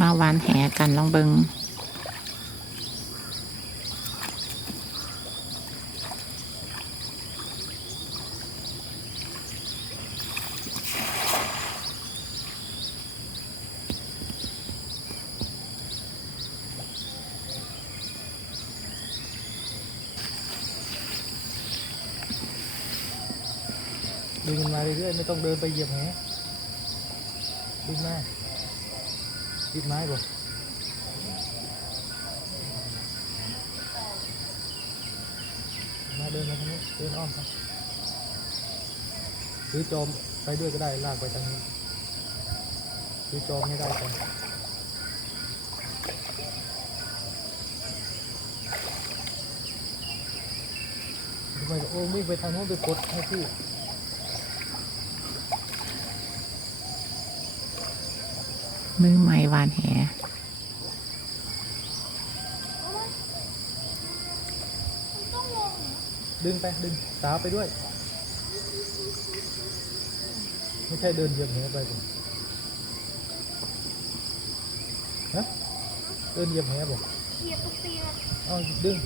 มาวานแหกันลองเบิงดึงมันมาเรื่อยๆไม่ต้องเดินไปเหยียบแหดึงมา ติดไม้บ่มาเดินมาทางนี้เดินอ้อมไปหรือจอมไปด้วยก็ได้ลากไปทางนี้หรือจอมไม่ได้ก่อนทำไมโอ้วิ่ไปทางโน้นไปกดให้พี่ มือใหม่วานแหดึงไป ดึงสาวไปด้วย ไม่ใช่เดินเหยียบเหวไปผมฮะเดินเหยียบเหวบอกเหยียบทุกทีเลยเอาดึง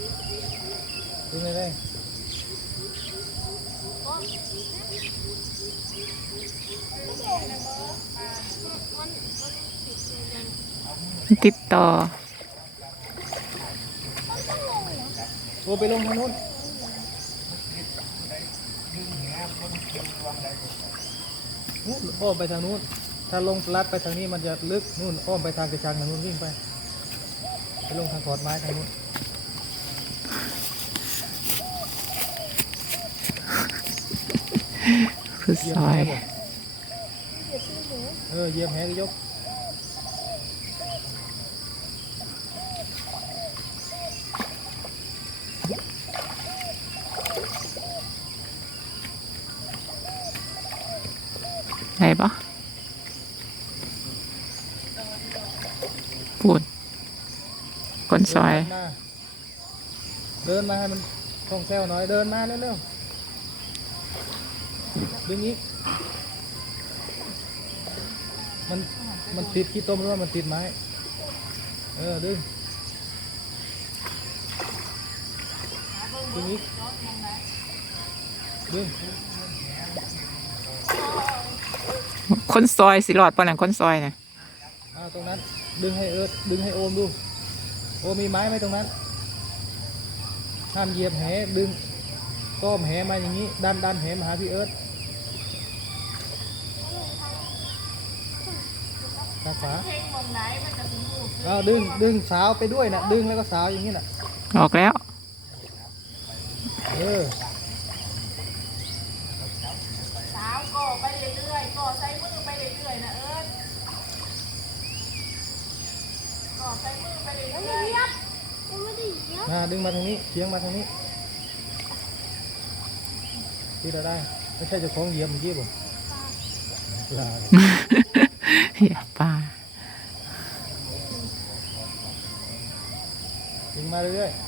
ดึงไปได้ ติดต่อโอ้ไปลงทางนู้นนู้นอ้อมไปทางนู้น ถ้าลงลัดไปทางนี้มันจะลึกนู่นอ้อมไปทางกระชังทางนู้นวิ่งไป ไปลงทางขอดไม้ทางนู้นคือเหยียซบอแหยบอกเออเหยียบแหก็ยก ได้ปะปูดคนซอย เดินมาให้มันคล่องแคล่วหน่อย เดินมาเร็วๆดึงอีกมัน มันติดขี้ต้มหรือว่ามันติดไม้ เออ ดึง ดึงอีกดึง คนซอยสิรอดปะนั่นคนซอยน่ะอ่าตรงนั้น ดึงให้เอิร์ธดึงให้โอมดู โอมมีไม้ไหมตรงนั้นห้ามเหยียบแหดึงก้อมแหมาอย่างนี้ ดันดันแหมาหาพี่เอิร์ธทางขวาเอาดึงดึงสาวไปด้วยนะดึงแล้วก็สาวอย่างนี้น่ะออกแล้ว เออ สาวก่อไปเรื่อยๆก่อใส่มือไป เรื่อยๆนะเอิญก่อใส่มือไปเรื่อยๆยับยังไม่ได้ยับมาดึงมาทางนี้เฉียงมาทางนี้ ที่เราได้ ไม่ใช่เจ้าของเหยียบเมื่อกี้บ่ปลาอย่าป่าดึงมาเรื่อยๆ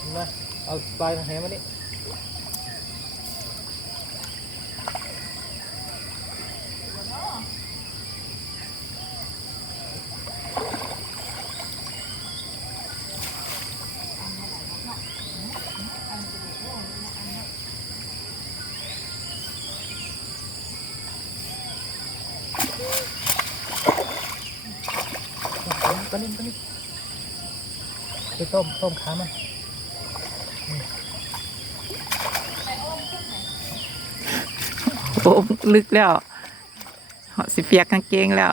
ดึงมา เอาปลายแหมานี่ตอนนี้ตอนนี้ไปต้มต้มขามัน โอ้ลึกแล้วเหาะสิเปียกกางเกงแล้ว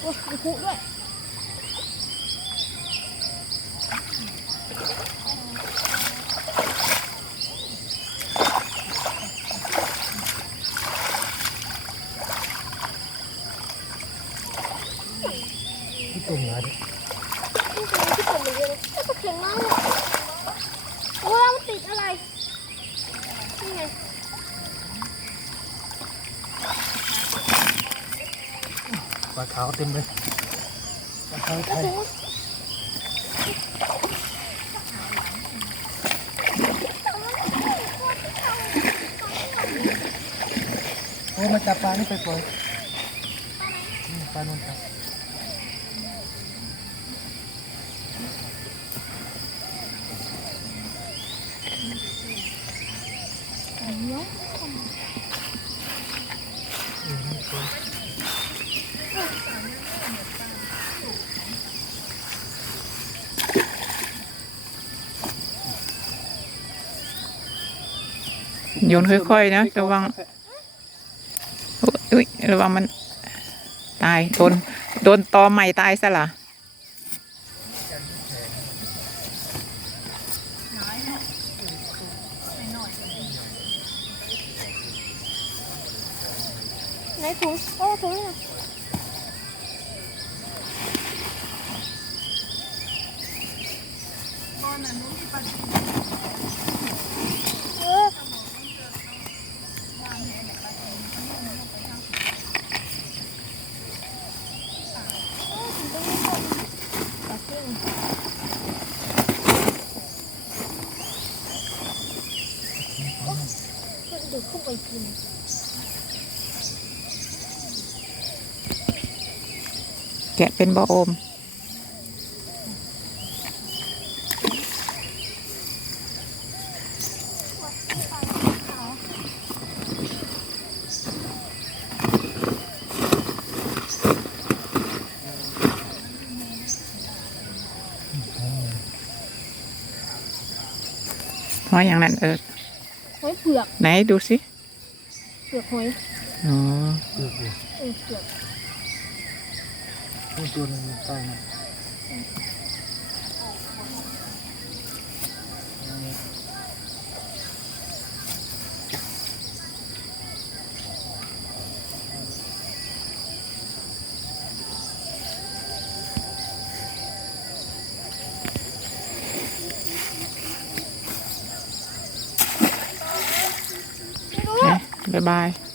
โอ้ยมีคุด้วย ตุ่มหลายดิที่ตรงที่ผมเลยเลยก็เขียนมากเลยโอ้ยมันติดอะไร นี่ไงปลาขาวเต็มเลยปลาขาวไทยโอ้มาจับปลานี่ไปปล่อยนี่ปลาโนนจับ โยนค่อยๆนะระวังอุ้ยระวังมัน ตายโดนโดนตอใหม่ตายซะละ่ะ เออเดี๋ยวเข้าไปกิน แกะเป็นบอโอม หอยอย่างนั้นเออหอยเผือกไหนดูสิ เผือกหอย อ๋อเปลือกอยู่เออเผือก นู่นตัวหนึงอยู่ใต้นั่นนะบ๊ายบาย